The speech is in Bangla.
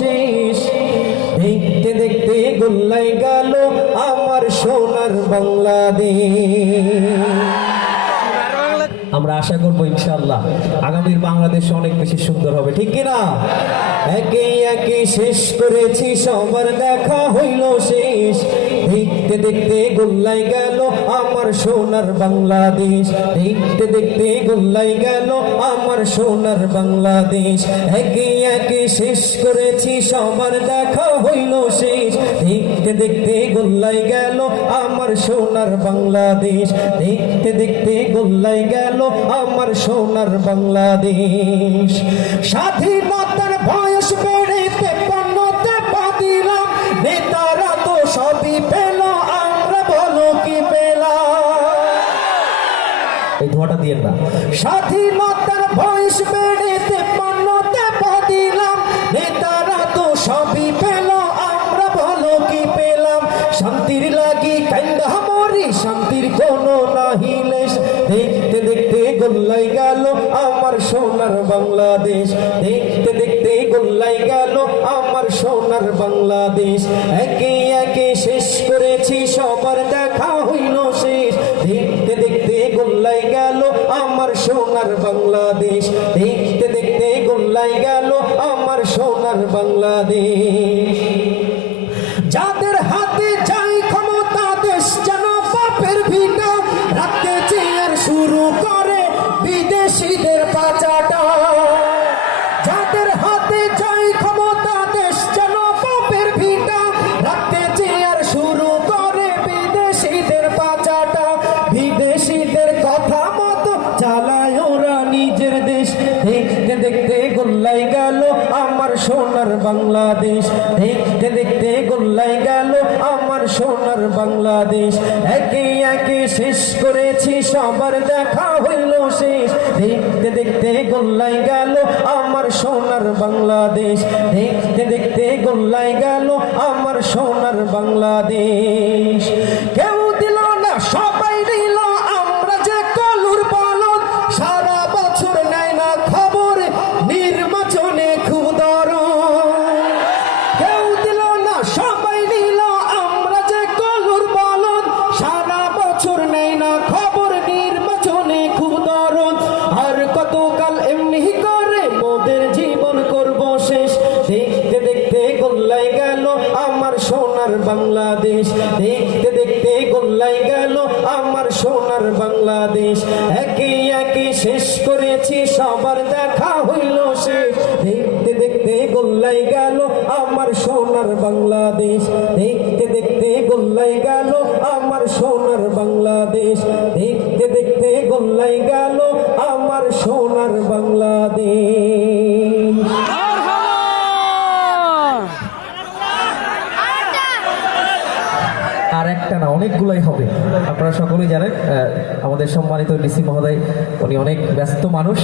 শেষ। দেখতে দেখতে গোল্লাই গেল আমার সোনার বাংলাদেশ। আমরা আশা করবো ইনশাআল্লাহ আগামীর বাংলাদেশ অনেক বেশি সুন্দর হবে, ঠিক কিনা? একে একে শেষ করেছি, সবার দেখা হইল শেষ। দেখতে দেখতে গোল্লাই গেল আমার সোনার বাংলাদেশ। দেখতে দেখতে গোল্লাই গেল আমার সোনার বাংলাদেশ। একে একে শেষ করেছি, সবার দেখা হইল শেষ। দেখতে দেখতে গোল্লাই গেল আমার সোনার বাংলাদেশ। দেখতে দেখতে গোল্লাই গেল আমার সোনার বাংলাদেশ। স্বাধীনতার বয়স বেড়ে 53তে পা দিলাম, নেতারা তো সবই পেল, আমরা বলো কি পেলাম? এই ধোঁয়াটা দিয়ে না। স্বাধীনতার বয়স বেড়ে 53তে পা দিলাম, নেতারা তো সবই পেল, আমরা বলো কি পেলাম? শান্তির লাগি কান্দা মরি, শান্তির কোনো নাহি লেশ। দেখতে দেখতে গোল্লাই গেল আমার সোনার বাংলাদেশ। দেখতে দেখতে গোল্লাই গেল আমার সোনার বাংলাদেশ। একে একে শেষ করেছি, সবার দেখা হইল শেষ। দেখতে দেখতে গোল্লাই গেল আমার সোনার বাংলাদেশ। দেখতে দেখতে গোল্লাই গেল আমার সোনার বাংলাদেশ। যাদের হাতে যাই ক্ষমতা, দেশ যেন পাপের ভিটা, রাখতে চেয়ার শুরু করে বিদেশিদের পাচাটা। যাদের হাতে যাই ক্ষমতা, দেশ যেন পাপের ভিটা, রাখতে চেয়ার শুরু করে বিদেশিদের পাচাটা। বিদেশিদের কথা মতো চালায় ওরা নিজের দেশ। দেখতে দেখতে গোল্লাই গেল আমার সোনার বাংলাদেশ। দেখতে দেখতে গোল্লাই গেল আমার সোনার বাংলাদেশ। একে একে শেষ করেছি, সবার দেখা হইল শেষ। দেখতে দেখতে গোল্লাই গেল আমার সোনার বাংলাদেশ। দেখতে দেখতে গোল্লাই গেল আমার সোনার বাংলাদেশ। কেউ দিল না, সবাই দিল, আমরা যে কলুর বলদ, সারা বছর নেয় না খবর, নির্বাচনে খুব দরদ। কেউ দিল না, সবাই নিল, আমরা যে কলুর বলদ, সারা বছর নেয় না খবর, নির্বাচনে খুব দরদ। আর কতকাল এমনি করে মোদের জীবন করব শেষ। দেখতে দেখতে গোল্লাই গেল আমার সোনার বাংলাদেশ। দেখতে দেখতে গোল্লাই গেল আমার সোনার বাংলাদেশ। একে একে শেষ করেছি, সবার দেখা হইল শেষ। দেখতে দেখতে গোল্লাই গেল আমার সোনার বাংলাদেশ। দেখতে দেখতে গোল্লাই গেল আমার সোনার বাংলাদেশ। দেখতে দেখতে গোল্লাই গেল আমার সোনার বাংলাদেশ। আর একটা না, অনেকগুলাই হবে। আপনারা সকলেই জানেন আমাদের সম্মানিত ডিসি মহোদয়, উনি অনেক ব্যস্ত মানুষ।